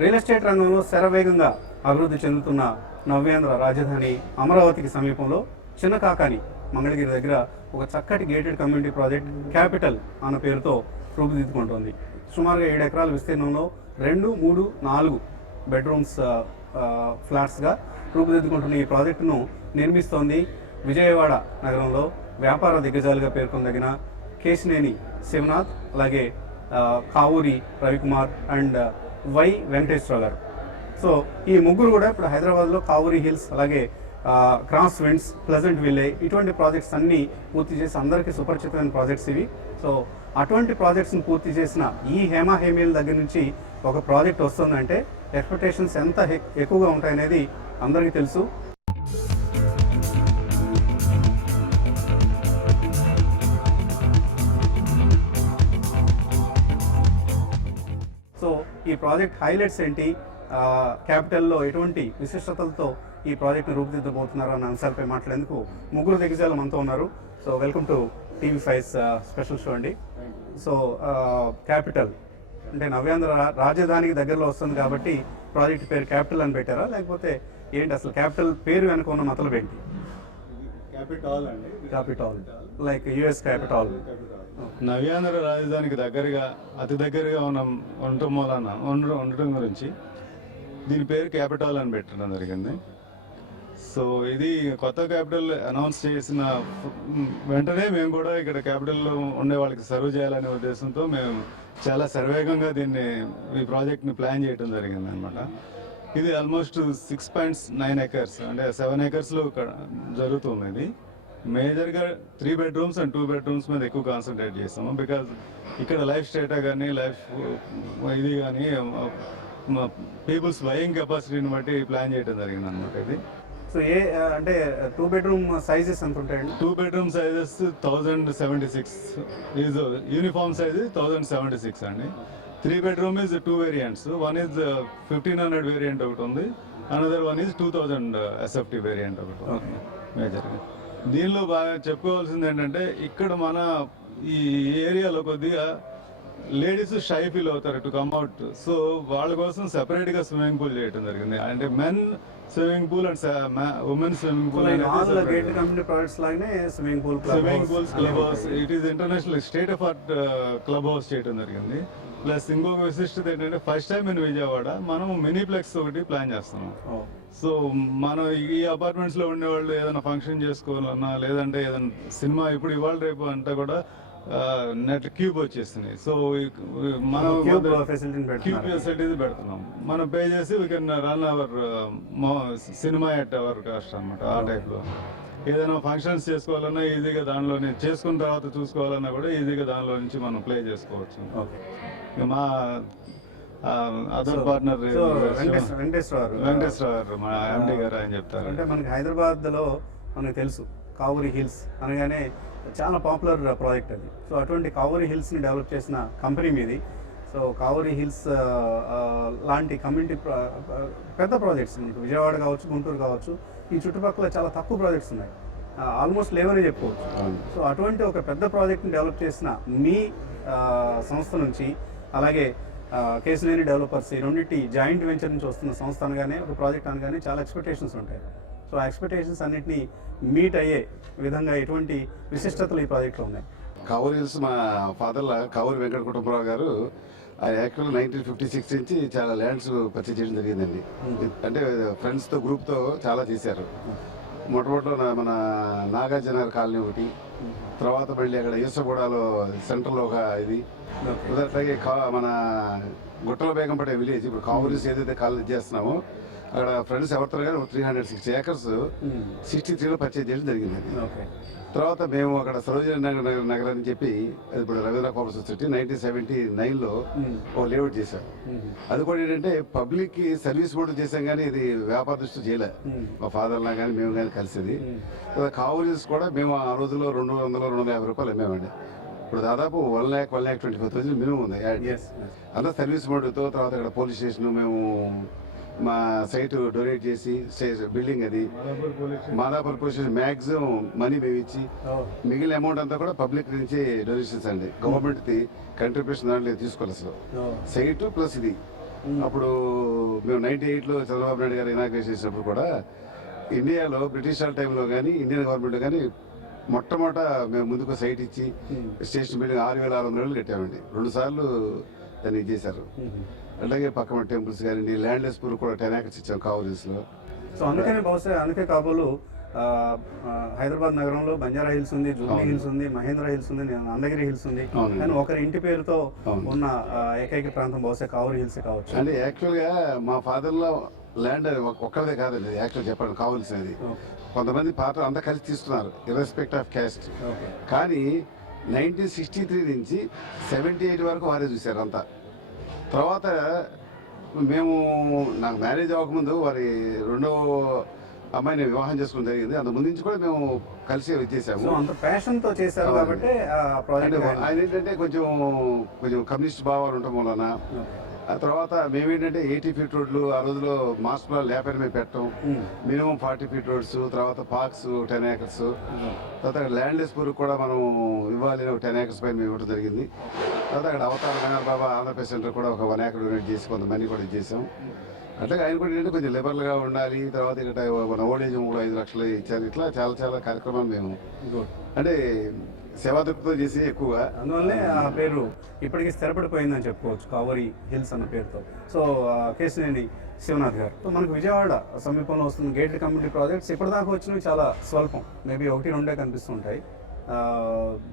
Real estate రంగంలో శరవేగంగా అభివృద్ధి చెందుతున్న నవ్యాంధ్ర రాజధాని అమరావతికి సమీపంలో చిన్న కాకాని మంగళగిరి దగ్గర ఒక చక్కటి గేటెడ్ కమ్యూనిటీ ప్రాజెక్ట్ క్యాపిటల్ అన్న పేరుతో రూపుదిద్దుకుంటోంది. సుమారుగా 7 ఎకరాల విస్తీర్ణంలో 2, 3, 4 బెడ్రూమ్స్ ఫ్లాట్స్గా రూపుదిద్దుకుంటున్న ఈ ప్రాజెక్టును నిర్మిస్తోంది విజయవాడ నగరంలో వ్యాపార దిగ్గజాలుగా పేర్కొనదగిన కేశినేని శివనాథ్, అలాగే కావూరి రవికుమార్ అండ్ వై వెంకటేశ్వరరావు గారు. సో ఈ ముగ్గురు కూడా ఇప్పుడు హైదరాబాద్లో కావూరి హిల్స్, అలాగే క్రాస్ విండ్స్, ప్లెజెంట్ విలేజ్ ఇటువంటి ప్రాజెక్ట్స్ అన్నీ పూర్తి చేసి అందరికీ సుపరిచితమైన ప్రాజెక్ట్స్ ఇవి. సో అటువంటి ప్రాజెక్ట్స్ని పూర్తి చేసిన ఈ హేమీల దగ్గర నుంచి ఒక ప్రాజెక్ట్ వస్తుందంటే ఎక్స్పెక్టేషన్స్ ఎంత ఎక్కువగా ఉంటాయనేది అందరికీ తెలుసు. సో ఈ ప్రాజెక్ట్ హైలైట్స్ ఏంటి, క్యాపిటల్లో ఎటువంటి విశిష్టతలతో ఈ ప్రాజెక్ట్ని రూపుదిద్దబోతున్నారు అన్న అంశాలపై మాట్లాడేందుకు ముగ్గురు దిగ్గజాలు మనతో ఉన్నారు. So welcome to TV5 special show అండి. సో క్యాపిటల్ అంటే నవ్యాంధ్ర రాజధానికి దగ్గరలో వస్తుంది కాబట్టి ప్రాజెక్ట్ పేరు క్యాపిటల్ అని పెట్టారా, లేకపోతే ఏంటి అసలు క్యాపిటల్ పేరు వెనుక ఉన్న మతలబ్ ఏంటి? క్యాపిటల్ అండి, క్యాపిటల్ లైక్ యుఎస్ క్యాపిటల్. నవ్యాంధ్ర రాజధానికి దగ్గరగా అతి దగ్గరగా ఉండటం గురించి దీని పేరు క్యాపిటల్ అని పెట్టడం జరిగింది. సో ఇది కొత్త క్యాపిటల్ అనౌన్స్ చేసిన వెంటనే మేము కూడా ఇక్కడ క్యాపిటల్లో ఉండే వాళ్ళకి సర్వ్ చేయాలనే ఉద్దేశంతో మేము చాలా శరవేగంగా ఈ ప్రాజెక్ట్ని ప్లాన్ చేయడం జరిగింది అనమాట. ఇది ఆల్మోస్ట్ 6.9 acres అంటే 7 acresలో జరుగుతుంది. ఇది మేజర్గా 3 bedrooms అండ్ 2 bedrooms మీద ఎక్కువ కాన్సన్ట్రేట్ చేస్తాము. బికాజ్ ఇక్కడ లైఫ్ స్టేటా కానీ లైఫ్ ఇది కానీ పీపుల్స్ బయింగ్ కెపాసిటీని బట్టి ప్లాన్ చేయడం జరిగింది అనమాట. ఇది సో అంటే 2 bedroom సైజెస్ ఎంత ఉంటాయండి? 2 bedroom sizes 1076 is uniform size 1076 అండి. 3 bedroom is 2 variants. One is 1500 variant ఒకటి ఉంది, another one is 2000 SFT variant ఒకటి ఉంది మేజర్గా. దీనిలో బాగా చెప్పుకోవాల్సింది ఏంటంటే ఇక్కడ మన ఈ ఏరియాలో కొద్దిగా లేడీస్ షై ఫీల్ అవుతారు టు కమ్ అవుట్. సో వాళ్ళ కోసం సెపరేట్గా స్విమ్మింగ్ పూల్ చేయడం జరిగింది. అంటే men swimming pool and women swimming pool swimming pools club house. It is international state of art club house చేయడం జరిగింది. ప్లస్ ఇంకొక విశిష్టత ఏంటంటే ఫస్ట్ టైం ఇన్ విజయవాడ మనం మినీప్లెక్స్ ఒకటి ప్లాన్ చేస్తున్నాం. సో మనం ఈ అపార్ట్మెంట్స్ లో ఉండేవాళ్ళు ఏదైనా ఫంక్షన్ చేసుకోవాలన్నా లేదంటే ఏదైనా సినిమా ఇప్పుడు ఇవాళ రేపు అంతా కూడా నెట్ క్యూబ్ వచ్చేస్తున్నాయి. సో మనం క్యూబ్ ఫెసిలిటీస్ పెడుతున్నాం. మనం పే చేసి we can run our cinema at our cost అనమాట. ఆ టైప్లో ఏదైనా ఫంక్షన్స్ చేసుకోవాలన్నా ఈజీగా దానిలోనే చేసుకున్న తర్వాత చూసుకోవాలన్నా కూడా ఈజీగా దానిలో నుంచి మనం ప్లే చేసుకోవచ్చు. మా అదర్ పార్ట్నర్ వెంకటేశ్వర మా ఎండి గారు అని చెప్తారు. అంటే మనకి హైదరాబాద్లో మనకు తెలుసు కావూరి హిల్స్ అనగానే చాలా పాపులర్ ప్రాజెక్ట్ అది. సో అటువంటి కావూరి హిల్స్ని డెవలప్ చేసిన కంపెనీ మీది. సో కావూరి హిల్స్ లాంటి కమ్యూనిటీ పెద్ద ప్రాజెక్ట్స్ విజయవాడ కావచ్చు, గుంటూరు కావచ్చు, ఈ చుట్టుపక్కల చాలా తక్కువ ప్రాజెక్ట్స్ ఉన్నాయి, ఆల్మోస్ట్ లేవని చెప్పుకోవచ్చు. సో అటువంటి ఒక పెద్ద ప్రాజెక్ట్ని డెవలప్ చేసిన మీ సంస్థ నుంచి, అలాగే కేశినేని డెవలపర్స్ ఈ రెండింటి జాయింట్ వెంచర్ నుంచి వస్తున్న సంస్థ అనగానే ఒక ప్రాజెక్ట్ అనగానే చాలా ఎక్స్పెక్టేషన్స్ ఉంటాయి. సో ఆ ఎక్స్పెక్టేషన్స్ అన్నింటినీ మీట్ అయ్యే విధంగా ఎటువంటి విశిష్టతలు ఈ ప్రాజెక్ట్లో ఉన్నాయి? కావూరి హిల్స్ మా ఫాదర్ కావూరి వెంకట కుటుంబరావు గారు ఆయన యాక్చువల్గా 1956 నుంచి చాలా ల్యాండ్స్ పర్చేజ్ చేయడం జరిగిందండి. అంటే ఫ్రెండ్స్తో గ్రూప్తో చాలా చేశారు. మొట్టమొదటిలో మన నాగార్జున కాలనీ ఒకటి, తర్వాత మళ్ళీ అక్కడ ఈసగూడలో సెంట్రల్లో ఒక ఇది, అట్లాగే మన గుట్టల బేగంపేట విలేజ్ ఇప్పుడు కావూరిస్ ఏదైతే కాలేజ్ చేస్తున్నామో అక్కడ ఫ్రెండ్స్ ఎవరితో కానీ 360 acres 63లో పర్చేజ్ చేయడం జరిగింది. తర్వాత మేము అక్కడ సరోజినీ నగర్ అని చెప్పి అది ఇప్పుడు రవీంద్ర కోఆపరేటివ్ సొసైటీ 1979లో ఒక లేఅవుట్ చేశాం. అది కూడా ఏంటంటే పబ్లిక్ కి సర్వీస్ బోర్డు చేసాం కానీ ఇది వ్యాపార దృష్టి చేయలే. మా ఫాదర్లా కానీ మేము కానీ కలిసేది. కావూరిస్ కూడా మేము ఆ రోజుల్లో 200-250 రూపాయలు అమ్మేమండి. ఇప్పుడు దాదాపు 1,25,000 మినిమం ఉంది. అంతా సర్వీస్ బోర్డుతో. తర్వాత ఇక్కడ పోలీస్ స్టేషన్ మేము మా సైట్ డొనేట్ చేసి బిల్డింగ్ అది Madhapur police station maximum money మేము ఇచ్చి మిగిలిన అమౌంట్ అంతా కూడా పబ్లిక్ నుంచి డొనేషన్స్ అండి. గవర్నమెంట్ కంట్రిబ్యూషన్ దాంట్లో తీసుకోవాలి. అసలు సైట్ ప్లస్ ఇది అప్పుడు మేము 98లో చంద్రబాబు నాయుడు గారు ఇనాగ్రేషన్ చేసినప్పుడు కూడా ఇండియాలో బ్రిటిష్ వాళ్ళ టైంలో కానీ ఇండియన్ గవర్నమెంట్ కానీ మొట్టమొదట మేము ముందుకు సైట్ ఇచ్చి స్టేషన్ బిల్డింగ్ 6,600 కట్టామండి. 2 సార్లు దాన్ని ఇది చేశారు. అలాగే పక్కన టెంపుల్స్ కానీ ల్యాండ్లెస్ పూర్ కూడా 10 acres ఇచ్చాం కావూరిస్లో. సో అందుకనే బహుశా అందుకే కాబోలు హైదరాబాద్ నగరంలో బంజారా హిల్స్ ఉంది, జూబ్లీ హిల్స్ ఉంది, మహేంద్ర హిల్స్ ఉంది, నందగిరి హిల్స్ ఉంది. కానీ ఒకరి ఇంటి పేరుతో ఉన్న ఏకైక ప్రాంతం బహుశా కావూరి హిల్స్ కావచ్చు. అంటే యాక్చువల్గా మా ఫాదర్లో ల్యాండ్ అది ఒక్కదే కాదండి. యాక్చువల్ చెప్పండి కావాల్సినది కొంతమంది పాత అంతా కలిసి తీసుకున్నారు ఇర్రెస్పెక్ట్ ఆఫ్ క్యాస్ట్. కానీ 1963 నుంచి 78 వరకు వారే చూశారు అంతా. తర్వాత మేము నాకు మ్యారేజ్ అవ్వకముందు వారి రెండో అమ్మాయిని వివాహం చేసుకోవడం జరిగింది. అంత ముందు నుంచి కూడా మేము కలిసి చేసాము. అంత ప్యాషన్ తో చేశారు కాబట్టి ఆయన ఏంటంటే కొంచెం కమ్యూనిస్ట్ భావాలు ఉండటం వలన ఆ తర్వాత మేమేంటంటే 80 feet రోడ్లు ఆ రోజులో మాస్టర్ ప్లాన్ లేపని మేము పెట్టాం. మినిమం 40 feet రోడ్స్, తర్వాత పార్క్స్ 10 acres, తర్వాత ల్యాండ్లెస్ పూర్ కూడా మనం ఇవ్వాలి 10 acres పైన మేము ఇవ్వడం జరిగింది. తర్వాత అక్కడ అవతార రంగాల బాబా ఆంధ్రప్రదేశ్ సెంటర్ కూడా ఒక 1 acre డొనేట్ చేసి కొంతమంది కూడా ఇచ్చేసాం. అట్లాగే ఆయన కూడా ఏంటంటే కొంచెం లిబరల్గా ఉండాలి. తర్వాత ఇక్కడ మన ఓల్డేజ్ కూడా 5 లక్షలు ఇచ్చారు. ఇట్లా చాలా చాలా కార్యక్రమాలు మేము అంటే సేవా దృక్పథం చేసి ఎక్కువగా అందువల్లనే ఆ పేరు ఇప్పటికీ స్థిరపడిపోయిందని చెప్పుకోవచ్చు, కావూరి హిల్స్ అన్న పేరుతో. సో కేశినేని శివనాథ్ గారు, సో మనకు విజయవాడ సమీపంలో వస్తున్న గేటెడ్ కమ్యూనిటీ ప్రాజెక్ట్స్ ఇప్పటిదాకా వచ్చినవి చాలా స్వల్పం, మేబీ 1-2 కనిపిస్తుంటాయి.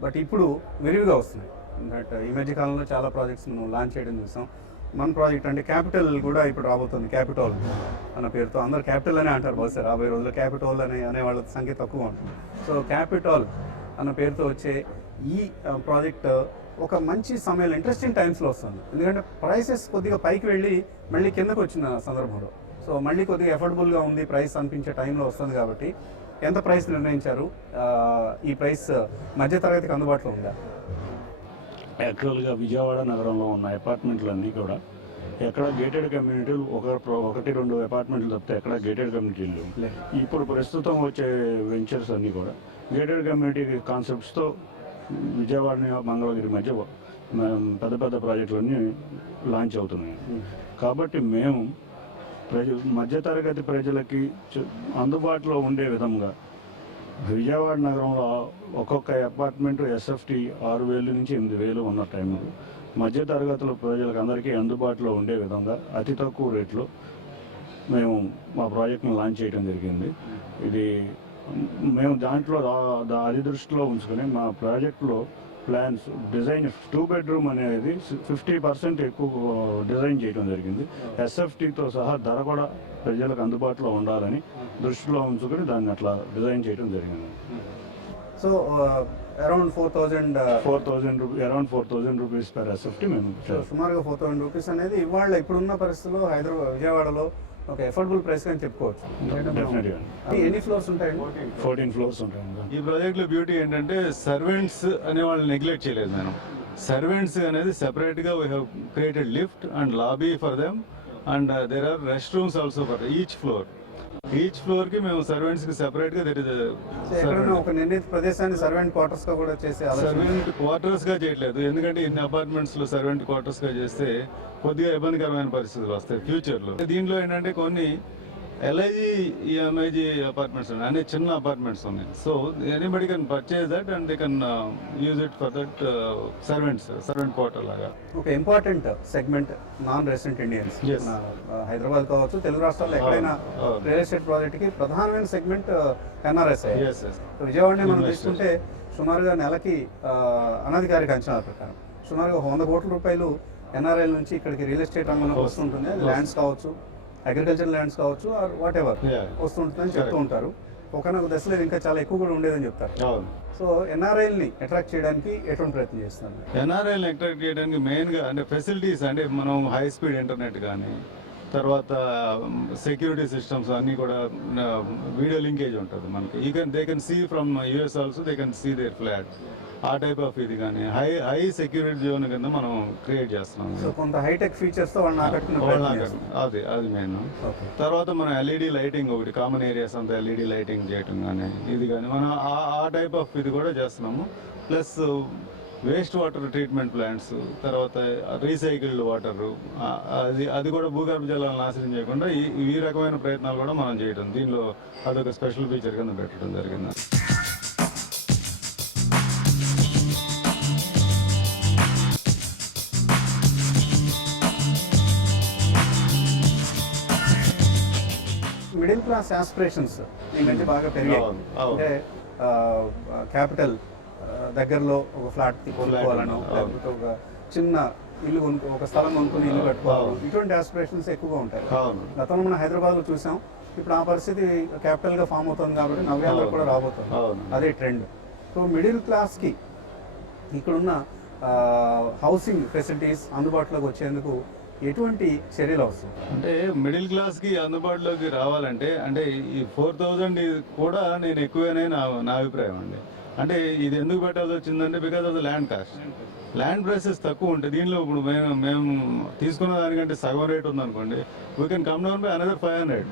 బట్ ఇప్పుడు విరివిగా వస్తున్నాయి. బట్ ఈ మధ్య కాలంలో చాలా ప్రాజెక్ట్స్ మనం లాంచ్ చేయడం చూసాం. మన ప్రాజెక్ట్ అంటే క్యాపిటల్ కూడా ఇప్పుడు రాబోతుంది, క్యాపిటల్ అన్న పేరుతో. అందరు క్యాపిటల్ అనే అంటారు బహుశా రాబోయే రోజుల్లో క్యాపిటల్ అనే వాళ్ళ సంఖ్య తక్కువ ఉంటుంది. సో క్యాపిటల్ అన్న పేరుతో వచ్చే ఈ ప్రాజెక్ట్ ఒక మంచి సమయంలో ఇంట్రెస్టింగ్ టైమ్స్లో వస్తుంది. ఎందుకంటే ప్రైసెస్ కొద్దిగా పైకి వెళ్ళి మళ్ళీ కిందకు వచ్చిన సందర్భంలో, సో మళ్ళీ కొద్దిగా ఎఫోర్డబుల్గా ఉంది ప్రైస్ అనిపించే టైంలో వస్తుంది. కాబట్టి ఎంత ప్రైస్ నిర్ణయించారు? ఈ ప్రైస్ మధ్యతరగతికి అందుబాటులో ఉందా? యాక్చువల్గా విజయవాడ నగరంలో ఉన్న అపార్ట్మెంట్లన్నీ కూడా ఎక్కడ గేటెడ్ కమ్యూనిటీలు 1-2 అపార్ట్మెంట్లు తప్పితే ఎక్కడ గేటెడ్ కమ్యూనిటీలు. ఇప్పుడు ప్రస్తుతం వచ్చే వెంచర్స్ అన్నీ కూడా గేటెడ్ కమ్యూనిటీ కాన్సెప్ట్స్తో విజయవాడ మంగళగిరి మధ్య పెద్ద పెద్ద ప్రాజెక్టులన్నీ లాంచ్ అవుతున్నాయి. కాబట్టి మేము మధ్యతరగతి ప్రజలకి అందుబాటులో ఉండే విధంగా విజయవాడ నగరంలో ఒక్కొక్క అపార్ట్మెంట్ SFT 6,000 నుంచి 8,000 ఉన్న టైంలో మధ్య తరగతుల ప్రజలకు అందరికీ అందుబాటులో ఉండే విధంగా అతి తక్కువ రేట్లో మేము మా ప్రాజెక్ట్ని లాంచ్ చేయడం జరిగింది. ఇది మేము దాంట్లో అది దృష్టిలో ఉంచుకొని మా ప్రాజెక్టులో ప్లాన్స్ డిజైన్ 2 bedroom అనేది 50% ఎక్కువ డిజైన్ చేయడం జరిగింది. SFTతో సహా ధర కూడా ప్రజలకు అందుబాటులో ఉండాలని దృష్టిలో ఉంచుకొని దాన్ని అట్లా డిజైన్ చేయడం జరిగింది. So around 4,000 rupees per SFT మేము సుమారుగా 4,000 రూపీస్ అనేది ఇవాళ ఇప్పుడున్న పరిస్థితుల్లో విజయవాడలో ఒక ఎఫోర్డబుల్ ప్రైస్ అని చెప్పుకోవచ్చు. ఎన్ని ఫ్లోర్స్ ఉంటాయి? 14 floors ఉంటాయి. ఈ ప్రాజెక్ట్ లో బ్యూటీ ఏంటంటే సర్వెంట్స్ అనే వాళ్ళు నెగ్లెక్ట్ చేయలేదు. మనం సర్వెంట్స్ అనేది సెపరేట్ గా we have created lift and lobby for them and there are rest rooms also for each floor. Each floor కి మేము సర్వెంట్స్ కి సెపరేట్ గా ఒక నిర్ణీత ప్రదేశాన్ని సర్వెంట్ క్వార్టర్స్ గా కూడా చేసే సర్వెంట్ క్వార్టర్స్ గా చేయట్లేదు. ఎందుకంటే ఇన్ని అపార్ట్మెంట్స్ లో సర్వెంట్ క్వార్టర్స్ గా చేస్తే కొద్దిగా ఇబ్బందికరమైన పరిస్థితులు వస్తాయి ఫ్యూచర్ లో. దీంట్లో ఏంటంటే కొన్ని LIG MIG అపార్ట్మెంట్స్ ఉన్నాయి, అన్ని చిన్న అపార్ట్మెంట్స్ ఉన్నాయి. So anybody can purchase that and they can use it for that servant quarter లాగా. ఒక important segment non resident Indians Hyderabad కావచ్చు, తెలుగు రాష్ట్రాల్లో ఎక్కడైనా రియల్ ఎస్టేట్ ప్రాజెక్ట్ కి ప్రధానమైన సెగ్మెంట్ NRSI. విజయవాడని మనం తీసుకుంటే సుమారుగా నెలకి అనధికారిక అంచనాల ప్రకారం సుమారుగా 100 కోట్ల రూపాయలు NRI నుంచి ఇక్కడికి రియల్ ఎస్టేట్ రంగంలో వస్తుంటుంది. ల్యాండ్స్ కావచ్చు, అగ్రికల్చర్ ల్యాండ్స్ కావచ్చు, వాట్ ఎవర్ వస్తుంటుందని చెప్తూ ఉంటారు. ఒకనొక దశలో ఇంకా చాలా ఎక్కువ కూడా ఉండేదని చెప్తారు. సో NRIని అట్రాక్ట్ చేయడానికి ఎటువంటి ప్రయత్నం చేస్తున్నారు? NRIని అట్రాక్ట్ చేయడానికి మెయిన్గా అంటే ఫెసిలిటీస్, అంటే మనం హై స్పీడ్ ఇంటర్నెట్ కానీ, తర్వాత సెక్యూరిటీ సిస్టమ్స్ అన్నీ కూడా వీడియో లింకేజ్ ఉంటుంది మనకి. They can see from US also, they can see their flat. ఆ టైప్ ఆఫ్ ఇది కానీ హై సెక్యూరిటీ జోన్ కింద మనం క్రియేట్ చేస్తున్నాం. సో కొంత హైటెక్ ఫీచర్స్ తో అది మెయిన్. తర్వాత మనం LED లైటింగ్ ఒకటి కామన్ ఏరియాస్ అంతా LED లైటింగ్ చేయటం కానీ ఇది కానీ మనం ఆ టైప్ ఆఫ్ ఇది కూడా చేస్తున్నాము. Plus waste water treatment plants, తర్వాత రీసైకిల్డ్ వాటరు, అది కూడా భూగర్భ జలాలను నాశనం చేయకుండా ఈ రకమైన ప్రయత్నాలు కూడా మనం చేయడం, దీనిలో అదొక స్పెషల్ ఫీచర్ కింద పెట్టడం జరిగింది. మిడిల్ క్లాస్ ఆస్పిరేషన్స్ ఈ మధ్య బాగా పెరిగాయి. అవును, అవును. అంటే క్యాపిటల్ దగ్గరలో ఒక ఫ్లాట్ కొనుక్కోవాలనో, అవును. లేకపోతే ఒక చిన్న ఇల్లు ఒక స్థలం కొనుక్కొని ఇల్లు కట్టుకోవాలి, అవును. ఇటువంటి ఆస్పిరేషన్స్ ఎక్కువగా ఉంటాయి. అవును. గతంలో మనం హైదరాబాద్లో చూసాం, ఇప్పుడు ఆ పరిస్థితి క్యాపిటల్గా ఫామ్ అవుతుంది కాబట్టి నవ్యాంధ్ర అవును. కూడా రాబోతుంది. అవును. అదే ట్రెండ్. సో మిడిల్ క్లాస్కి ఇక్కడున్న హౌసింగ్ ఫెసిలిటీస్ అందుబాటులోకి వచ్చేందుకు ఎటువంటి చర్యలు అవసరం? అంటే మిడిల్ క్లాస్కి అందుబాటులోకి రావాలంటే అంటే ఈ 4,000 కూడా నేను ఎక్కువనే నా అభిప్రాయం అండి. అంటే ఇది ఎందుకు పెట్టాల్సి వచ్చిందంటే because of the land cost. Land prices తక్కువ ఉంటాయి దీనిలో. ఇప్పుడు మేము తీసుకున్న దానికంటే సగం రేట్ ఉందనుకోండి, we can come down by another 500.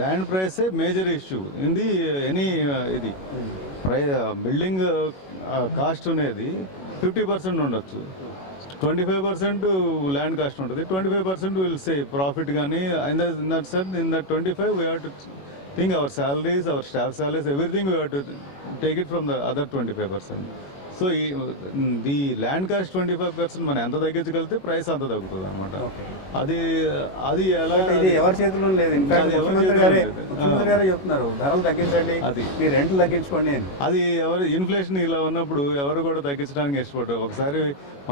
Land ప్రైసే major issue in the any ఇది బిల్డింగ్ కాస్ట్ అనేది 50% ఉండొచ్చు, 25% ల్యాండ్ కాస్ట్ ఉంటుంది, 25% విల్ సే ప్రాఫిట్. కానీ in that 25 we have to think our salaries, our staff salaries, everything we have to take it from the other 25%. So ఈ land cost 25% మనం ఎంత తగ్గించగలిగితే price అంత తగ్గుతుంది అనమాట. అది ఎలా ఇది ఎవరి చేతిలో లేదు. అది ఎవరి ముఖ్యమంత్రి చేతిలో గారే లేదు. ముఖ్యమంత్రి గారే చెప్తున్నారు, ధరలు తగ్గించండి, అది. మీరు రెంట్లు తగ్గించుకోండి అని. అది ఇన్ఫ్లేషన్ ఇలా ఉన్నప్పుడు ఎవరు కూడా తగ్గించడానికి ఇష్టపడరు. ఒకసారి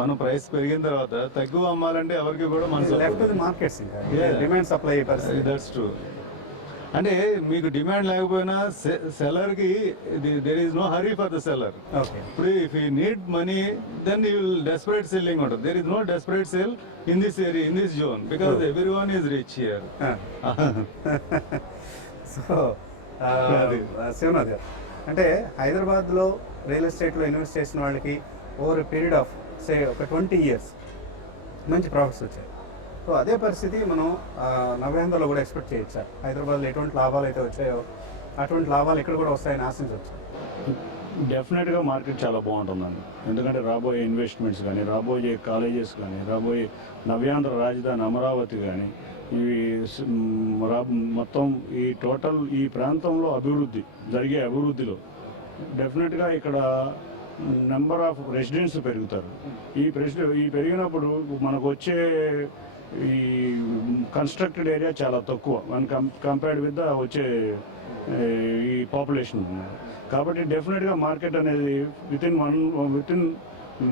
మనం ప్రైస్ పెరిగిన తర్వాత తక్కువ అమ్మాలంటే ఎవరికి కూడా మనసు లెఫ్ట్ ది మార్కెట్స్, ఇంకా డిమాండ్ సప్లై పరిస్థితి. That's true. అంటే మీకు డిమాండ్ లేకపోయినా సెల్లర్కి there is no hurry for the seller. Okay. ఇప్పుడు if you need money then you will desperate selling ఉంటుంది. There is no desperate sell in this area, in this zone, because every one is rich here. So Shivanath garu, అంటే హైదరాబాద్లో real ఎస్టేట్లో invest చేసిన వాళ్ళకి over period of say ఒక 20 years మంచి profits వచ్చాయి. So అదే పరిస్థితి మనం నవ్యాంధ్రలో కూడా ఎక్స్పెక్ట్ చేయొచ్చా? హైదరాబాద్లో ఎటువంటి లాభాలు అయితే వచ్చాయో అటువంటి లాభాలు ఇక్కడ కూడా వస్తాయని ఆశించవచ్చు. డెఫినెట్గా మార్కెట్ చాలా బాగుంటుందండి. ఎందుకంటే రాబోయే ఇన్వెస్ట్మెంట్స్ కానీ, రాబోయే కాలేజెస్ కానీ, రాబోయే నవ్యాంధ్ర రాజధాని అమరావతి కానీ, ఇవి మొత్తం ఈ టోటల్ ఈ ప్రాంతంలో జరిగే అభివృద్ధిలో డెఫినెట్గా ఇక్కడ నెంబర్ ఆఫ్ రెసిడెంట్స్ పెరుగుతారు. ఈ పెరిగినప్పుడు మనకు వచ్చే ఈ కన్స్ట్రక్టెడ్ ఏరియా చాలా తక్కువ కంపేర్డ్ విత్ వచ్చే ఈ పాపులేషన్. కాబట్టి డెఫినెట్గా మార్కెట్ అనేది వితిన్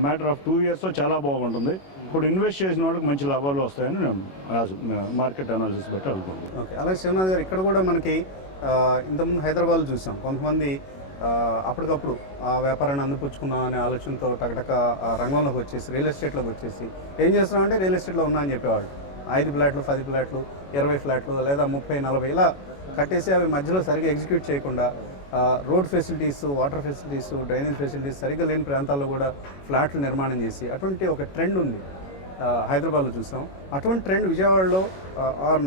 మ్యాటర్ ఆఫ్ 2 years చాలా బాగుంటుంది. ఇప్పుడు ఇన్వెస్ట్ చేసిన వాళ్ళకి మంచి లాభాలు వస్తాయని మార్కెట్ అనాలిసిస్ బట్టి అనుకుంటున్నాను. ఓకే. అలాగే శివనాథ్ గారు, ఇక్కడ కూడా మనకి ఇంతకుముందు హైదరాబాద్లో చూసాం, కొంతమంది అప్పటికప్పుడు ఆ వ్యాపారాన్ని అందిపుచ్చుకున్నాం అనే ఆలోచనతో టకటక రంగంలోకి వచ్చేసి రియల్ ఎస్టేట్లోకి వచ్చేసి ఏం చేస్తున్నామంటే రియల్ ఎస్టేట్లో ఉన్నా అని చెప్పేవాడు. 5 ఫ్లాట్లు, 10 ఫ్లాట్లు, 20 ఫ్లాట్లు, లేదా 30, 40 ఇలా కట్టేసి అవి మధ్యలో సరిగ్గా ఎగ్జిక్యూట్ చేయకుండా road facilities, water facilities, drainage facilities సరిగ్గా లేని ప్రాంతాల్లో కూడా ఫ్లాట్లు నిర్మాణం చేసి అటువంటి ఒక ట్రెండ్ ఉంది హైదరాబాద్లో చూసాం. అటువంటి ట్రెండ్ విజయవాడలో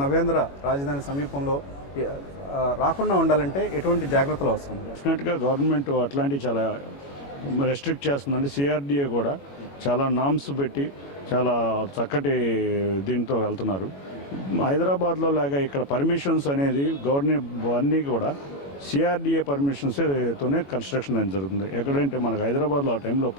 నవ్యాంధ్ర రాజధాని సమీపంలో రాకుండా ఉండాలంటే ఎటువంటి జాగ్రత్తలు అవసరం? డెఫినెట్గా గవర్నమెంట్ అట్లాంటివి చాలా రెస్ట్రిక్ట్ చేస్తుందండి. సిఆర్డిఏ కూడా చాలా నామ్స్ పెట్టి చాలా చక్కటి దీంతో వెళ్తున్నారు. హైదరాబాద్లో లాగా ఇక్కడ పర్మిషన్స్ అనేది గవర్నమెంట్ అన్నీ కూడా సిఆర్డిఏ పర్మిషన్స్తోనే కన్స్ట్రక్షన్ అనేది జరుగుతుంది. ఎక్కడంటే మనకు హైదరాబాద్లో ఆ టైంలో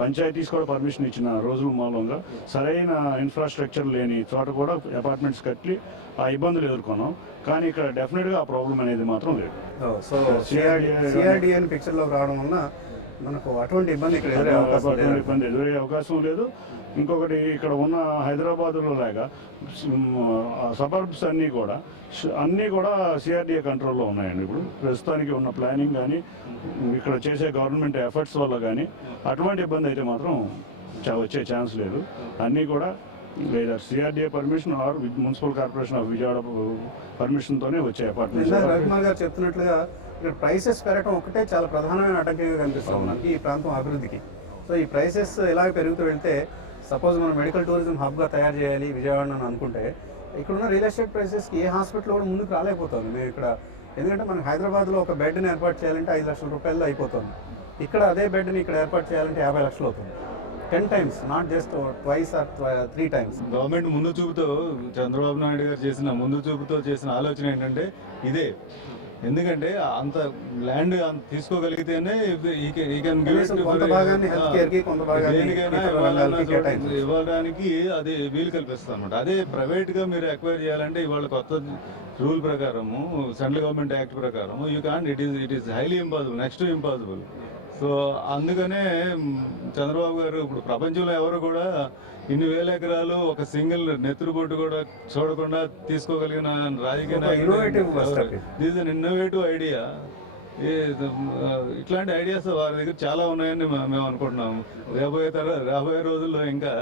పంచాయతీస్ కూడా పర్మిషన్ ఇచ్చిన రోజుల మూలంగా సరైన ఇన్ఫ్రాస్ట్రక్చర్ లేని చోట కూడా అపార్ట్మెంట్స్ కట్టి ఆ ఇబ్బందులు ఎదుర్కొన్నాం. కానీ ఇక్కడ డెఫినెట్గా ఆ ప్రాబ్లం అనేది మాత్రం లేదు. సో సిఆర్డిఏ పిక్చర్లోకి రావడం వల్ల మనకు అటువంటి ఇబ్బంది ఇక్కడ ఎదురయ్యే అవకాశం లేదు. ఇంకొకటి, ఇక్కడ ఉన్న హైదరాబాద్లో లాగా సబర్బ్స్ అన్నీ కూడా సిఆర్డిఏ కంట్రోల్లో ఉన్నాయండి. ఇప్పుడు ప్రస్తుతానికి ఉన్న ప్లానింగ్ కానీ ఇక్కడ చేసే గవర్నమెంట్ ఎఫర్ట్స్ వల్ల కానీ అటువంటి ఇబ్బంది అయితే మాత్రం వచ్చే ఛాన్స్ లేదు. అన్నీ కూడా లేదా CRDA permission or municipal corporation of Vijayawada పర్మిషన్తోనే వచ్చే అపార్ట్మెంట్స్. రవికుమార్ గారు చెప్తున్నట్లుగా ఇక్కడ ప్రైసెస్ పెరగడం ఒకటే చాలా ప్రధానమైన ఆటంకంగా కనిపిస్తుంది మనకి ఈ ప్రాంతం అభివృద్ధికి. సో ఈ ప్రైసెస్ ఇలాగ పెరుగుతూ వెళ్తే, సపోజ్ మనం మెడికల్ టూరిజం హబ్గా తయారు చేయాలి విజయవాడ అని అనుకుంటే, ఇక్కడున్న రియల్ ఎస్టేట్ ప్రైసెస్కి ఏ హాస్పిటల్ కూడా ముందుకు రాలేకపోతుంది మేము ఇక్కడ. ఎందుకంటే మనకి హైదరాబాద్లో ఒక బెడ్ని ఏర్పాటు చేయాలంటే 5 లక్షల రూపాయలు అయిపోతుంది. ఇక్కడ అదే బెడ్ని ఇక్కడ ఏర్పాటు చేయాలంటే 50 లక్షలు అవుతుంది. 10 times, not just twice or 3 times. Government ముందు చూపుతో చంద్రబాబు నాయుడు గారు చేసిన ముందు చూపుతో చేసిన ఆలోచన ఏంటంటే ఇదే. ఎందుకంటే అంత ల్యాండ్ తీసుకోగలిగితేనే ఈ కెన్ గివ్ ఇట్ కొంత భాగాన్ని healthcare కి, కొంత భాగాన్ని దేనికైనా ఇతర రంగాలకి కేటాయించవచ్చు. ఇవ్వడానికి అది వీలు కల్పిస్తుంది అనమాట. అదే ప్రైవేట్ గా మీరు అక్వైర్ చేయాలంటే ఇవాళ కొత్త రూల్ ప్రకారము, సెంట్రల్ గవర్నమెంట్ యాక్ట్ ప్రకారము you can't, it is highly impossible, next impossible. So అందుకనే చంద్రబాబు గారు ఇప్పుడు ప్రపంచంలో ఎవరు కూడా ఇన్ని వేల ఎకరాలు ఒక సింగిల్ నెత్తురు బొట్టు కూడా చూడకుండా తీసుకోగలిగిన రాజకీయ దిస్ అన్ ఇన్నోవేటివ్ ఐడియా. ఇట్లాంటి ఐడియాస్ వారి దగ్గర చాలా ఉన్నాయని మేము అనుకుంటున్నాము. రాబోయే రోజుల్లో ఇంకా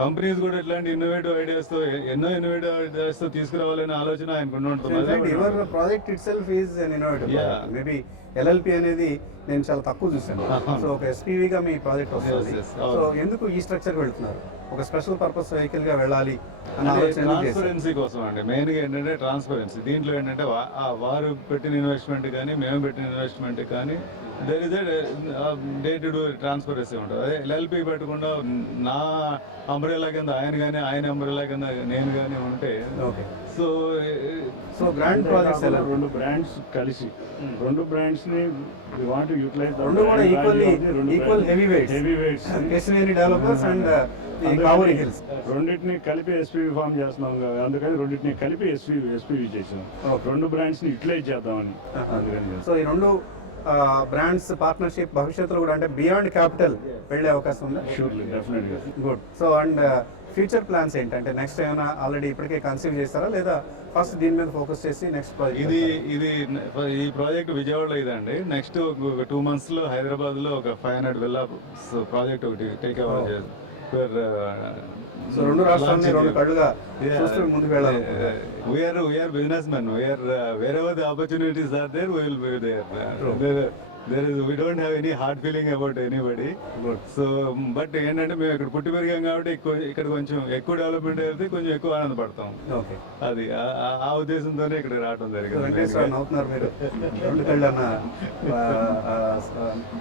కంపెనీస్ కూడా ఇట్లాంటి ఇన్నోవేటివ్ ఐడియాస్ తో ఎన్నో ఇన్నోవేటివ్ ఐడియాస్ తో తీసుకురావాలనే ఆలోచన ఆయనకు ఉంటుంది. Your project it self is an innovative. Maybe LLP అనేది నేను చాలా తక్కువ చూసాను. సో ఒక ఎస్పీవీగా మీ ప్రాజెక్ట్ వస్తుంది. సో ఎందుకు ఈ స్ట్రక్చర్ వెళ్తున్నారు? ఒక స్పెషల్ పర్పస్ వెహికల్ గా వెళ్ళాలి అన్న ఆలోచన ట్రాన్స్పరెన్సీ కోసం అండి. మెయిన్ గా ఏంటంటే ట్రాన్స్పరెన్సీ. దీంట్లో ఏంటంటే వారు పెట్టిన ఇన్వెస్ట్మెంట్ కానీ మేము పెట్టిన ఇన్వెస్ట్మెంట్ కానీ there is day to day transparency ఉంటుంది. అదే ఎల్ఎల్పి పెట్టకుండా నా అంబ్రెల్లా కింద ఆయన కానీ, ఆయన అంబ్రెల్లా కింద నేను కానీ ఉంటే సో గ్రాండ్ ప్రాజెక్ట్స్ ఎలా? రెండు బ్రాండ్స్ కలిసి, రెండు బ్రాండ్స్ ని వి వాంట్ టు యూటిలైజ్, రెండు కూడా equal heavy weights Kesineni developers and Kavuri hills రెండింటిని కలిపి ఎస్పీవి ఫామ్ చేస్తున్నాం కదా, అందుకని రెండింటిని కలిపి ఎస్పీవి చేసాం. రెండు బ్రాండ్స్ ని యూటిలైజ్ చేద్దామని అందుకని. సో ఈ రెండు బ్రాండ్స్ పార్ట్నర్షిప్ భవిష్యత్తులో కూడా అంటే బియాండ్ క్యాపిటల్ వెళ్ళే అవకాశం ఉందా? షూర్లీ, డెఫినెట్ గా. Good. So and future plans ఏంటంటే నెక్స్ట్ ఏమైనా ఆల్రెడీ ఇప్పటికే కన్సీవ్ చేస్తారా లేదా ఫస్ట్ దీని మీద ఫోకస్ చేసి నెక్స్ట్ ప్రాజెక్ట్? ఈ ప్రాజెక్ట్ విజయవాడలో ఇదండి. నెక్స్ట్ 2 months లో హైదరాబాద్ లో ఒక 500 విల్లా ప్రాజెక్ట్ ఒకటి టేక్ ఓవర్ చేయాలి. సో రెండు రాష్ట్రాన్ని రెండు కళ్ళుగా చూస్తూ ముందుకు వెళ్ళాలి. We are businessmen. Wherever the opportunities are there, we will be there. We don't have any hard feeling about anybody. So but ఏంటంటే మేము ఇక్కడ పుట్టి పెరిగాం కాబట్టి ఇక్కడ కొంచెం ఎక్కువ డెవలప్మెంట్ అయితే కొంచెం ఎక్కువ ఆనందపడతాం. అది ఆ ఉద్దేశంతోనే ఇక్కడ రావడం జరిగింది. అవుతున్నారు మీరు రెండు కళ్ళు అన్న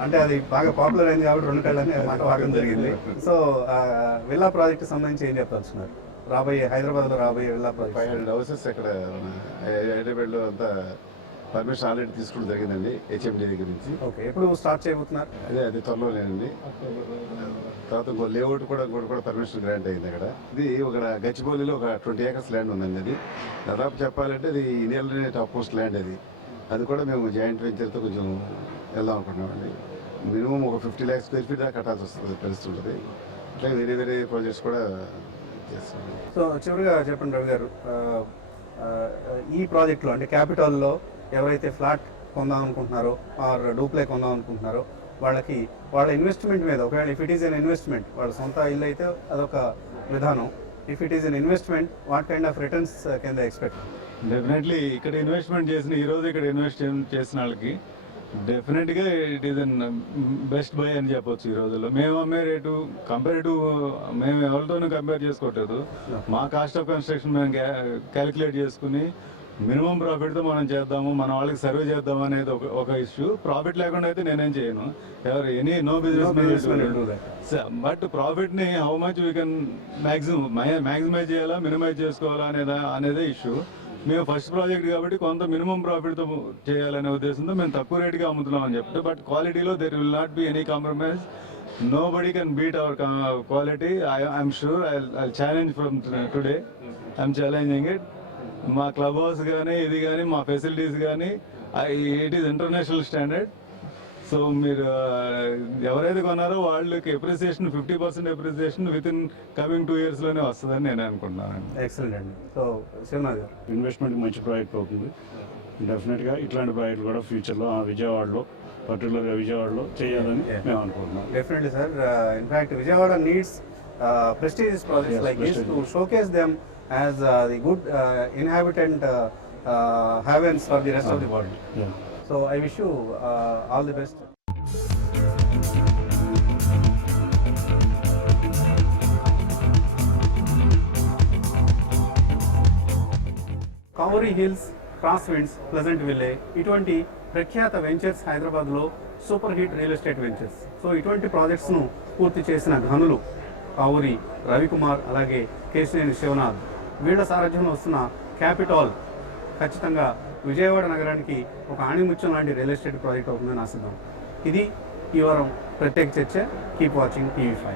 అంటే అది బాగా పాపులర్ అయింది కాబట్టి రెండు కళ్ళు అనే మాట వాడడం జరిగింది. సో విల్లా ప్రాజెక్ట్ సంబంధించి ఏం చెప్పాల్సున్నారు? హైదరాబాద్ లో రాబోయే విల్లా ప్రాజెక్ట్ 500 houses ఇక్కడ హైదరాబాద్ లో అంతా పర్మిషన్ ఆల్రెడీ తీసుకోవడం జరిగిందండి హెచ్ఎండి దగ్గర నుంచి. ఓకే, ఎప్పుడు స్టార్ట్ చేయబోతున్నారు? అదే త్వరలో లేనండి. తర్వాత ఇంకో లేఅవుట్ కూడా పర్మిషన్ గ్రాంట్ అయింది అక్కడ. ఇది ఒక గచ్చిబౌలిలో ఒక 20 acres ల్యాండ్ ఉందండి. అది దాదాపు చెప్పాలంటే అది ఇండియాలోనే టాప్ మోస్ట్ ల్యాండ్. అది కూడా మేము జాయింట్ వెంచర్తో కొంచెం వెళ్దాం అనుకుంటున్నామండి. మినిమం ఒక 50 lakhs square feet దాకా కట్టాల్సి వస్తుంది, పరిస్థితి ఉంటుంది. అట్లా వేరే ప్రాజెక్ట్స్ కూడా చేస్తున్నాం. సో చివరిగా చెప్పండి రవి గారు, ఈ ప్రాజెక్ట్లో అంటే క్యాపిటల్లో ఎవరైతే ఫ్లాట్ కొందాం అనుకుంటున్నారో ఆర్ డూప్లే కొందాం అనుకుంటున్నారో వాళ్ళ ఇన్వెస్ట్మెంట్ మీద, ఒకవేళ if it is an investment, వాళ్ళ సొంత ఇల్లు అయితే అదొక విధానం. If it is an investment, what kind of returns can they expect? Definitely ఇక్కడ ఇన్వెస్ట్మెంట్ చేసిన ఈ రోజు ఇక్కడ ఇన్వెస్ట్ చేసిన వాళ్ళకి డెఫినెట్గా it is an best by అని చెప్పొచ్చు. ఈ రోజుల్లో మేము అమ్మే రేటు కంపేర్ టు మేము ఎవరితోనూ కంపేర్ చేసుకోవట్లేదు. మా కాస్ట్ ఆఫ్ కన్స్ట్రక్షన్ మేము క్యాలిక్యులేట్ చేసుకుని మినిమం ప్రాఫిట్తో మనం చేద్దాము, మన వాళ్ళకి సర్వే చేద్దాం అనేది ఒక ఇష్యూ. ప్రాఫిట్ లేకుండా అయితే నేనేం చేయను. నో బిజినెస్ బట్ ప్రాఫిట్ని how much we can maximise చేయాలా, మినిమైజ్ చేసుకోవాలా అనేదే ఇష్యూ. మేము ఫస్ట్ ప్రాజెక్ట్ కాబట్టి కొంత మినిమం ప్రాఫిట్తో చేయాలనే ఉద్దేశంతో మేము తక్కువ రేటుగా అమ్ముతున్నాం అని చెప్తే, బట్ క్వాలిటీలో there will not be any compromise. Nobody can beat our quality. I'm sure I'll challenge from today. I'm challenging it. మా క్లబ్ హౌస్ కానీ ఇది కానీ మా ఫెసిలిటీస్ కానీ it is international standard. So మీరు ఎవరైతే కొన్నారో వాళ్ళకి appreciation 50% appreciation with in coming 2 years లోనే వస్తుందని నేను అనుకుంటున్నాను. ఎక్సలెంట్ అండి. సో శివనాథ్ గారు, ఇన్వెస్ట్మెంట్ మంచి ప్రాజెక్ట్ అవుతుంది. డెఫినెట్గా ఇట్లాంటి ప్రాజెక్టులు కూడా ఫ్యూచర్లో విజయవాడలో, పర్టికులర్గా విజయవాడలో చేయాలని మేము అనుకుంటున్నాం. Definitely sir. In fact Vijayawada needs prestigious projects like this to showcase them as the good inhabitant havens for the rest of the world. So I wish you all the best. Kavuri Hills, Cross Winds, Pleasant Ville ఇటువంటి ప్రఖ్యాత ventures హైదరాబాద్లో super hit real estate ventures. So ఇటువంటి ప్రాజెక్ట్స్ను పూర్తి చేసిన ఘనులు కావూరి రవికుమార్, అలాగే కేశినేని శివనాథ్ వీళ్ళ సారథ్యంలో వస్తున్న క్యాపిటాల్ ఖచ్చితంగా విజయవాడ నగరానికి ఒక ఆణిముత్యం లాంటి రియల్ ఎస్టేట్ ప్రాజెక్ట్ అవుతుందని ఆశిద్దాం. ఇది ఈ వారం ప్రత్యేక చర్చ. Keep watching TV5.